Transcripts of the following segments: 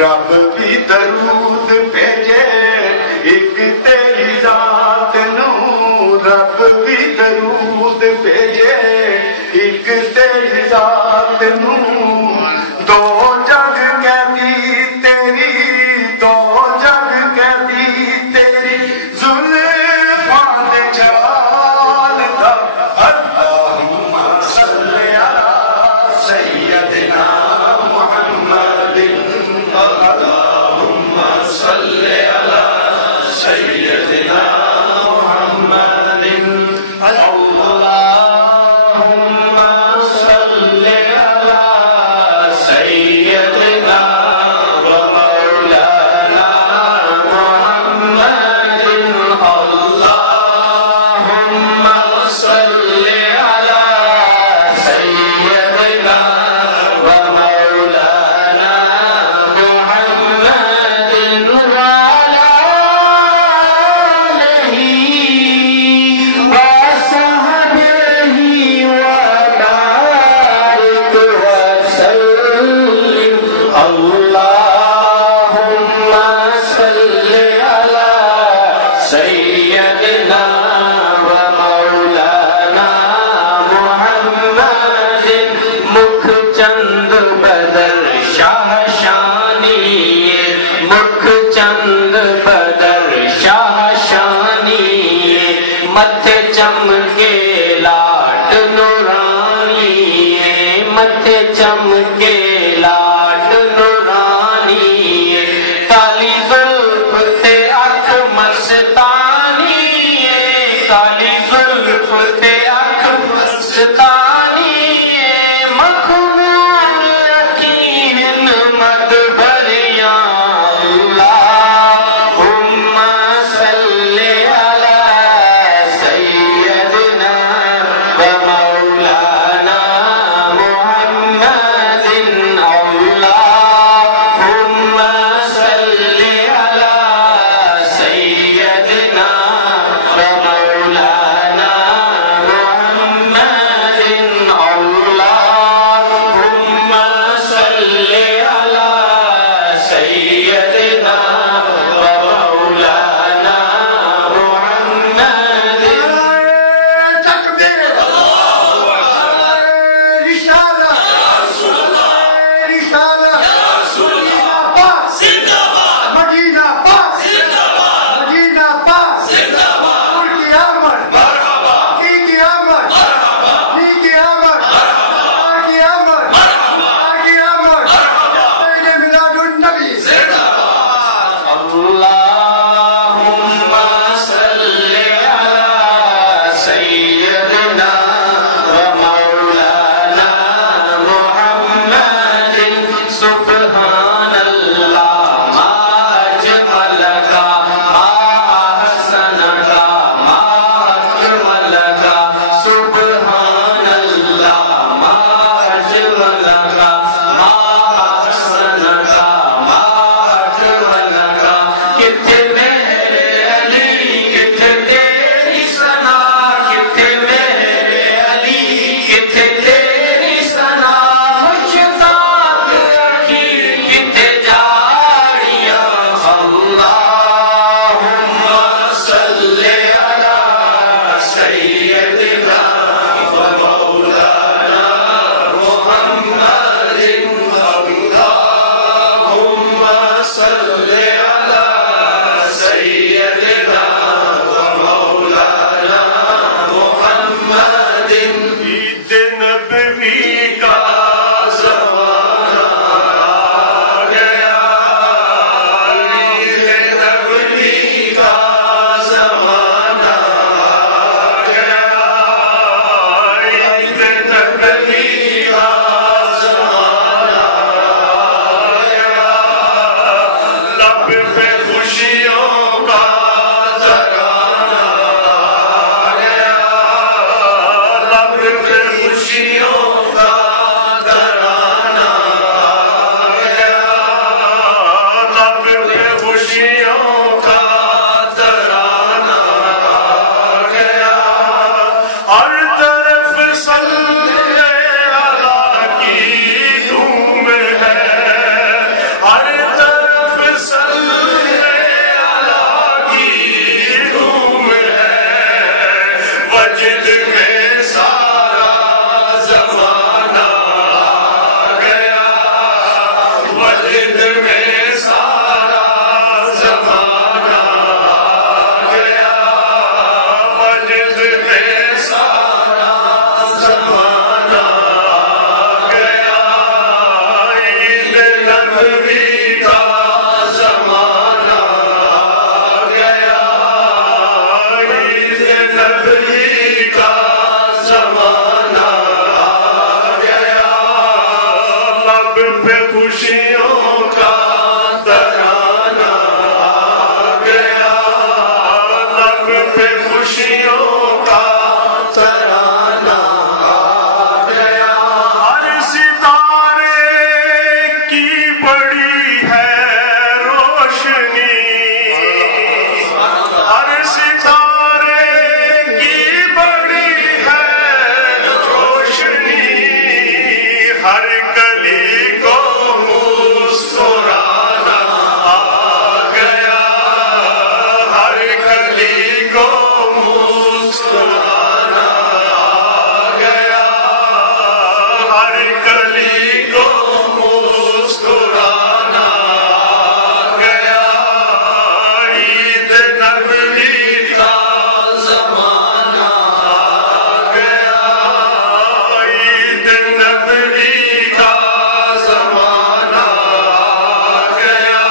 رب بھی درود بھیجے ایک تیری ذات نو، رب بھی درود بھیجے ایک تیری ذات نو، دو جگ کہتی تیری، دو جگ کہتی تیری زلفاں دے جلال دا، اللہم صلی علی سیدنا محمد، اللہم صلی علی سیدنا محمد، اللہم صلی علی سیدنا ومولانا محمد، اللہم صلی علی سیدنا ومولانا محمد وعلى آلہ وصحبہ وبارک وسلم، اللہم صلی علی سیدنا ومولانا محمد، مکھ چند بدر شاہ شانی، مکھ چند بدر شاہ شانی، متھے چمکے لاٹ نورانی، متھے چمکے لاٹ نورانی، کالی زلف تے اکھ مستانی، کالی زلف تے اکھ مستانی، مخمور یقین مد بھریاں، اللہم صلی علی سیدنا ومولانا محمد، اللہم نبوی کا زمانہ آ گیا، عید نبوی کا زمانہ آ گیا، لب پہ خوشیوں کا ترانہ آ گیا، لب پہ خوشیوں کا ترانہ آ گیا، ہر ستارے کی بڑی ہے روشنی، ہر ستارے کی بڑی ہے روشنی، ہر کلی کو مسکرانا آ گیا، ہر کلی کو مسکرانا آ گیا، ہر کلی کو مسکرانا آ گیا، عید نبوی کا زمانہ آ گیا، عید نبوی کا زمانہ آ گیا،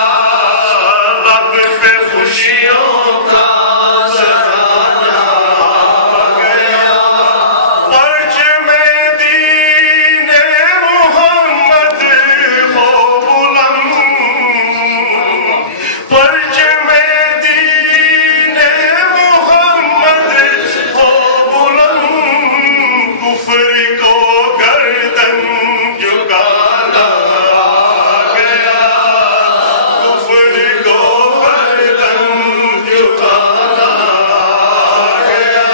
لب پہ خوشیوں کا ترانہ آ گیا، پرچم دین محمد ہو بلند، پرچم دین محمد ہو بلند، کفر کو گردن جھکانا آ گیا، کفر کو گردن جھکانا آ گیا،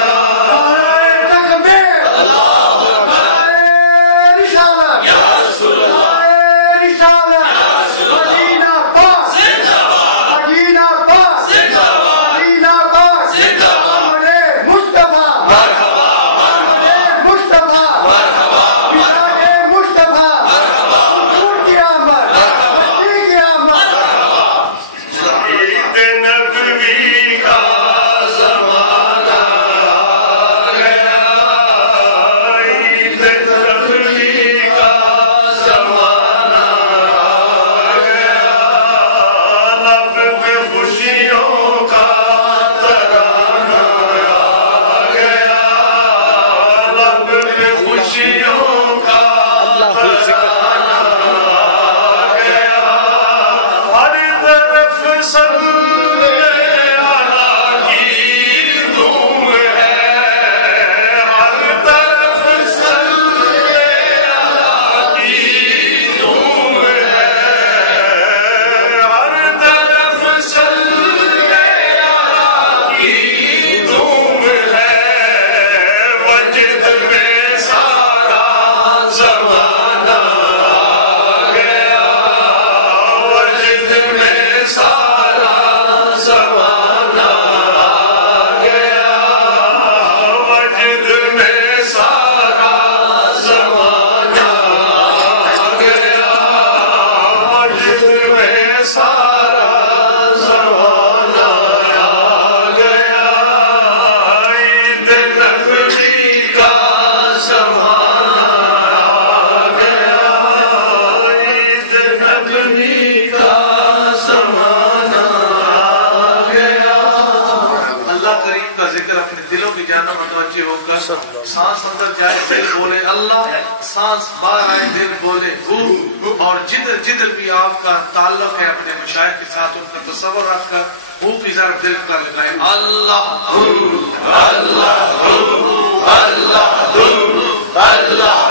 عید نبوی کا زمانہ آ گیا، عید نبوی کا زمانہ آ گیا، لب پہ خوشیوں کا ترانہ آ گیا، لب پہ خوشیوں کا ترانہ آ گیا، ہر طرف صلی اللہ کی دھوم ہے، ہر طرف صلی اللہ کی دھوم ہے، ہر طرف صلی اللہ کی دھوم ہے، وجد میں سارا زمانہ آ گیا، وجد میں سارا زمانہ آ گیا، وجد میں سارا زمانہ آ گیا، وجد میں سارا زمانہ آ گیا، عید نبوی کا زمانہ آ گیا، عید نبوی کا زمانہ آ گیا، اللہ کریم کا ذکر اپنے دلوں کی جانب متوجہ ہو کر سانس اندر جائے دل بولے اللہ، سانس باہر آئے دل بولے ہو، اور جدھر جدھر بھی آپ کا تعلق ہے اپنے مشائخ کے ساتھ ان کا تصور رکھ کر ہو کی طرف دل کا لگائے اللہ اللہ اللہ اللہ اللہ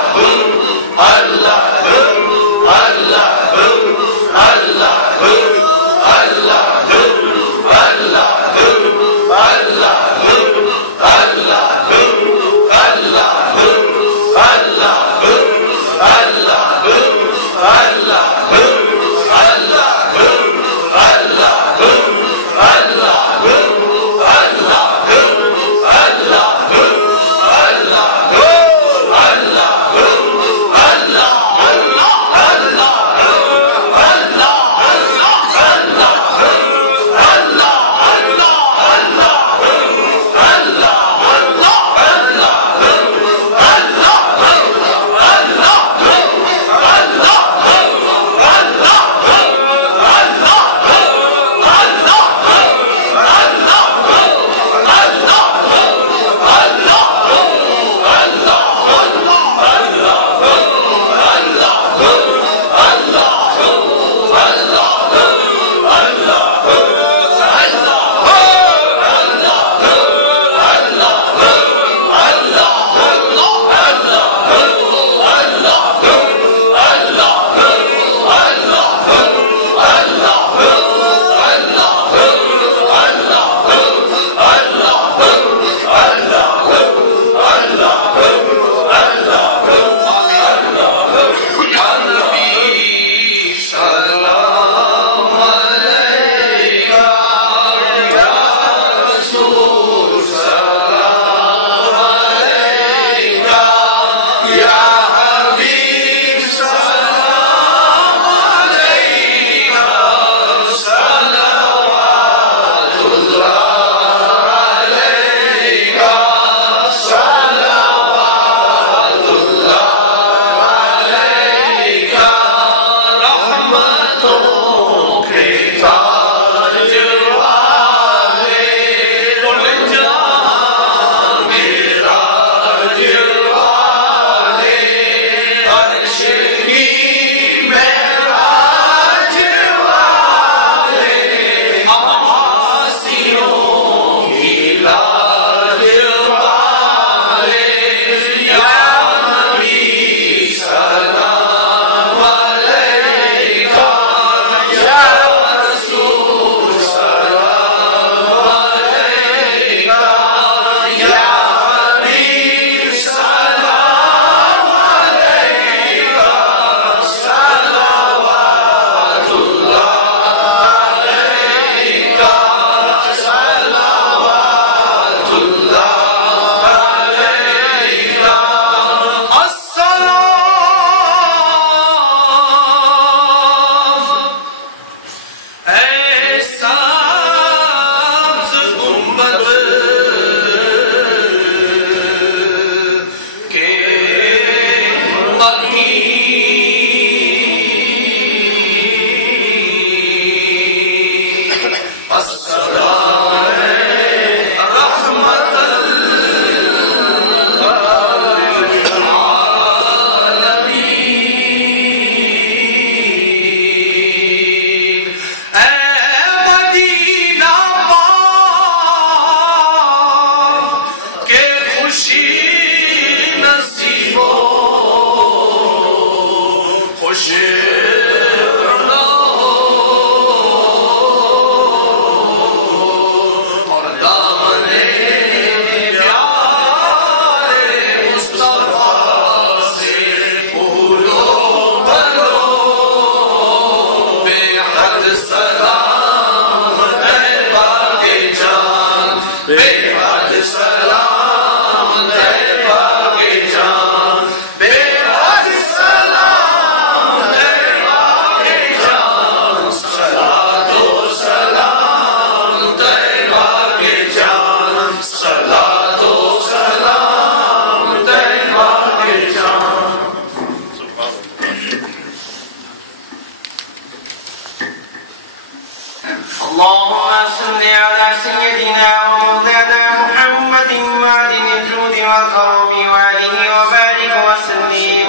اللهم صل على سيدنا ومولانا محمد معدن الجود والكرم وعليه وبارك وسلم.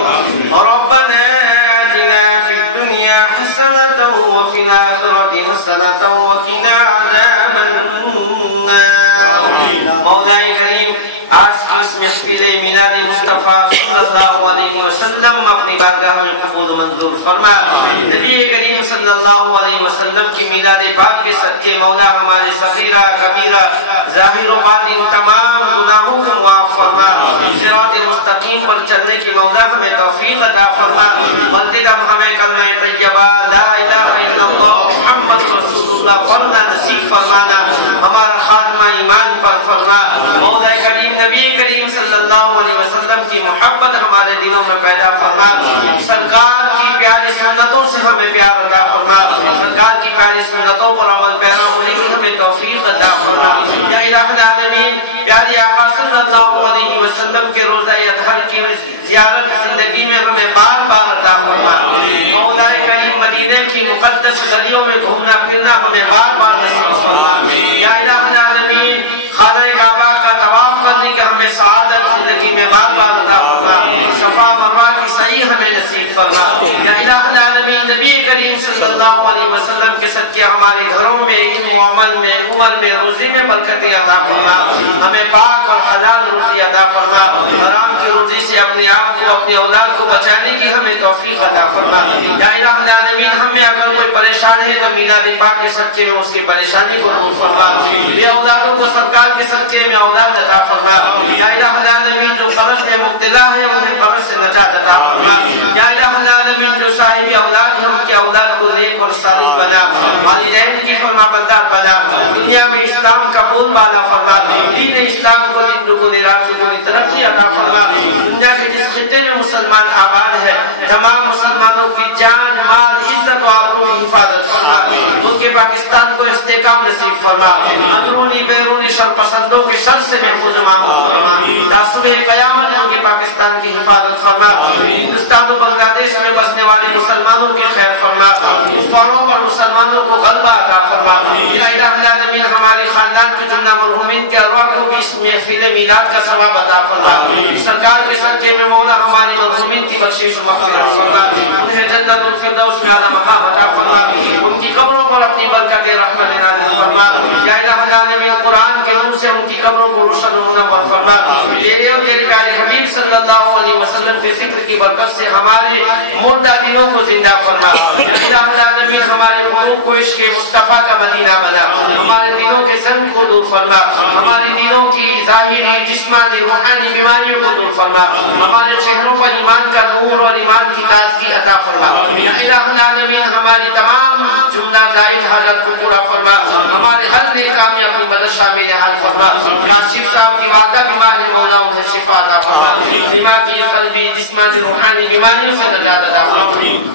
ربنا آتنا في الدنيا حسنة وفي الآخرة حسنة وقنا عذاب النار. مولاي کریم آج کی اس محفل میلاد مصطفیٰ صلی اللہ علیہ وسلم اپنی بارگاہ میں قبول منظور فرما. نبی کریم صلی اللہ علیہ وسلم کی میلاد پاک کے صدقے مولا ہمارے صغیرہ کبیرہ ظاہر و باطن تمام گناہوں کو معاف فرما. صراط مستقیم پر چلنے کی مولا ہمیں توفیق عطا فرما. ملتدم ہمیں کلمہ طیبہ لا الہ الا اللہ محمد رسول اللہ پڑھنا نصیب فرمانا. ہمارا خاتمہ ایمان پر فرما. مولا کریم نبی کریم صلی اللہ علیہ وسلم کی محبت ہمارے دلوں میں پیدا فرما. سرکار کی پیاری سنتوں سے ہمیں پیار عطا فرما. سرکار کی پیاری سنتوں پر عمل پیرا ہونے کی ہمیں توفیق عطا فرما. یا الہ العالمین پیاری آقا صلی اللہ علیہ وسلم کے روزہ اطہر کی زیارت زندگی میں ہمیں بار بار عطا فرما. مولا کریم مدینے کی مقدس گلیوں میں گھومنا پھرنا ہمیں بار بار نصیب فرما. یا الہ العالمین خانہ کعبہ کا طواف کرنے کی ہمیں سعادت زندگی میں بار بار عطا فرما. صفا مروہ کی سعی ہمیں نصیب فرما. یا الہ العالمین نبی کریم صلی اللہ علیہ وسلم کے صدقے ہمارے گھروں میں علم و عمل میں عمر میں روزی میں برکتیں عطا فرما. ہمیں پاک اور حلال روزی عطا فرما. حرام کی روزی سے اپنے آپ کو اپنے اولاد کو بچانے کی ہمیں توفیق عطا فرما. یا الہ العالمین ہمیں اگر کوئی پریشان ہے تو میلاد پاک کے صدقے میں اس کی پریشانی کو دور فرما. یہ اولادوں کو سرکار کے صدقے میں اولاد عطا فرما. یا الہ العالمین جو قرض میں مبتلا ہے انہیں قرض سے نجات عطا فرما. یا الہ العالمین جو صاحب اولاد ہے ان کے اولاد کو نیک اور صالح بنا. والدین کی فرما بردار بنا. دنیا میں اسلام کا بول بالا فرما. دین اسلام کو دن دگنی رات چگنی ترقی عطا فرما. دنیا کے جس خطے میں مسلمان آباد ہے تمام مسلمانوں کی جان مال عزت و آبرو کی حفاظت فرما. ملک پاکستان کو استحکام نصیب فرما. اندرونی بیرونی شر پسندوں کے شر سے محفوظ محفوظ فرما. تا صبح قیامت ملک پاکستان کی حفاظت فرما. ہندوستان و بنگلہ دیش میں بسنے والے مسلمانوں کی خیر فرما. کفاروں پر مسلمانوں کو غلبہ عطا فرما. یا الہ العالمین ہمارے خاندان کے جملہ مرحومین کے ارواح کو بھی اس محفل میلاد کا ثواب عطا فرما. سرکار کے صدقے میں مولا ہمارے مرحومین کی بخشش و مغفرت فرما. انہیں جنت الفردوس میں اعلی مقام عطا فرما. ان کی قبروں پر اپنی برکت رحمت نازل فرما. یا الہ العالمین قرآن کے نور سے ان کی قبروں کو روشن و منور فرما. تیرے اور تیرے پیارے حبیب صلی اللہ علیہ وسلم کے ذکر کی برکت سے ہمارے مردہ دلوں کو زندہ فرما. یا الہ العالمین ہمارے قلوب کو عشق مصطفیٰ کا مدینہ بنا. ہمارے دلوں کے زنگ کو دور فرما. ہمارے دلوں کی ظاہری جسمانی روحانی بیماریوں کو دور فرما. ہمارے چہروں پر ایمان کا نور اور ایمان کی تازگی عطا فرما. یا الہ العالمین ہماری تمام جملہ زائد حاجت کو پورا فرما. ہمارے ہر نیک کام میں اپنی مدد شامل حال فرما. کاشف صاحب کی والدہ بیمار ہے مولا انہیں شفا عطا فرما. دماغی قلبی جسمانی روحانی بیماریوں سے نجات عطا فرما.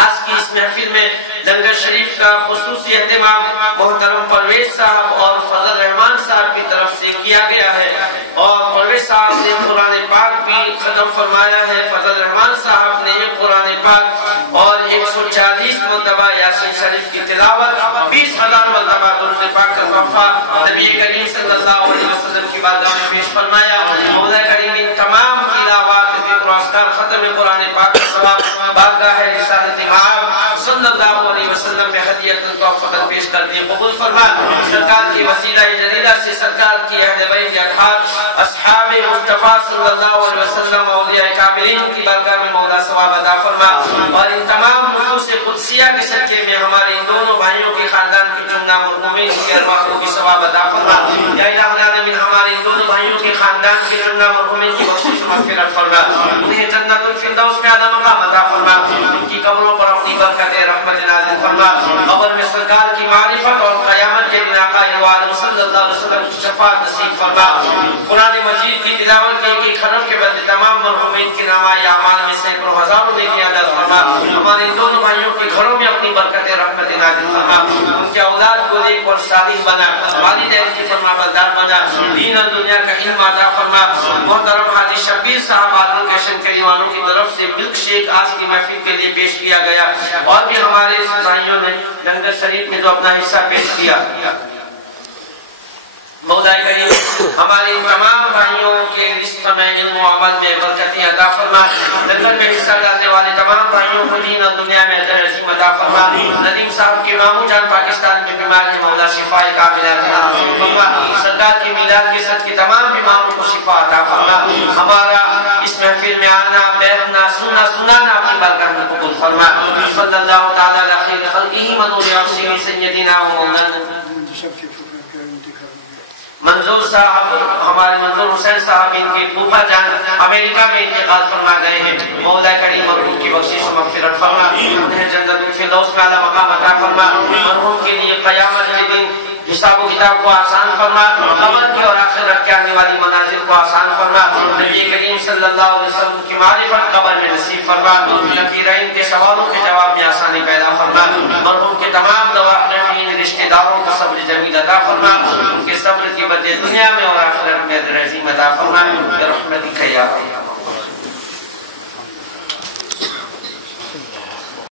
آج کی اس محفل میں لنگر شریف کا خصوصی اہتمام محترم پرویز صاحب اور فضل رحمان صاحب کی طرف سے کیا گیا ہے. اور پرویز صاحب نے قرآن پاک بھی ختم فرمایا ہے. فضل رحمان صاحب نے قرآن پاک اور 140 مرتبہ یاسین شریف کی تلاوت 20,000 مرتبہ درود پاک کا تحفہ نبی کریم صلی اللہ علیہ وسلم کی بارگاہ میں پیش فرمایا. مولا کریم ان تمام تلاوات ذکر و اذکار ختم قرآن پاک کا ثواب بارگاہ ہے رسالت امام صلی اللہ علیہ وسلم میں ہدیۃ تحفہ پیش کرتے قبول فرما. سرکار کی وسیلہ جلیلہ سے سرکار کی اہل بیت اطہار اصحاب مصطفیٰ صلی اللہ علیہ وسلم اولیاء کاملین کی بارگاہ میں مولا ثواب عطا فرما. اور ان تمام نفوس قدسیہ کے صدقے میں ہمارے ان دونوں بھائیوں کے خاندان کی جملہ مرحومین کے ارواح کو بھی ثواب عطا فرما. یا الہ العالمین ہمارے ان دونوں بھائیوں کے خاندان کے جملہ مرحومین کی بخشش و مغفرت فرما. انہیں جنت الفردوس میں اعلی مقام عطا فرما. ان کی قبروں پر اپنی برکت رحمت نازل فرما. قبر میں سرکار کی معرفت اور قیامت کے دن آقا عالم صلی اللہ علیہ وسلم کی شفاعت نصیب فرما. قرآن مجید کی تلاوت کے ایک حرف کے بدلے تمام مرحومین کے نامۂ اعمال میں سینکڑوں ہزاروں نیکیاں عطا فرما. ہمارے ان دونوں بھائیوں کے گھروں میں اپنی برکت رحمت نازل فرما. ان کے اولاد کو نیک اور صالح بنا. والدین کی فرما بردار بنا. دین اور دنیا کا علم عطا فرما. محترم حاجی شبیر صاحب آدھو کیشن کریوانوں کی طرف سے ملک شیک آج کی محفل کے لیے پیش کیا گیا. اور بھی ہمارے ہمارے بھائیوں نے لنگر شریف میں جو اپنا حصہ پیش کیا، مولا کریم ہمارے تمام بھائیوں کے رزق میں، علم و عمل میں برکتیں عطا فرما، لنگر میں حصہ ڈالنے والے تمام بھائیوں کو دین اور دنیا میں اجر عظیم عطا فرما۔ ندیم صاحب کے ماموں جان پاکستان میں بیمار ہیں، مولا شفا کاملہ عطا فرما۔ سرکار کی میلاد کے صدقے تمام بیماروں کو شفا عطا فرما۔ ہمارا اس محفل میں آنا، بیٹھنا، سنانا اپنی بارگاہ میں قبول فرما۔ صلی اللہ تعالی علی خیر خلقہ منور عرشہ سیدنا و مولانا منظور صاحب، ہمارے منظور حسین صاحب ان کے پھوپھا جان امریکہ میں انتقال فرما گئے ہیں، مولا کریم مرحوم کی بخشش و مغفرت فرما، انہیں جنت الفردوس میں اعلیٰ مقام عطا فرما، مرحوم کے لیے قیامت کے دن حساب و کتاب کو آسان فرما، قبر کی اور آخرت کے آنے والی مناظر کو آسان فرما، نبی کریم صلی اللہ علیہ وسلم کی معرفت قبر میں نصیب فرما، نبیین کے سوالوں کے جواب میں آسانی پیدا فرما، مرحوم کے تمام رحمین رشتہ داروں کو صبر جمیل عطا فرما، ان کے صبر کی بدلے دنیا میں اور آخرت میں اجر عظیم عطا فرما، برحمتک یا ارحم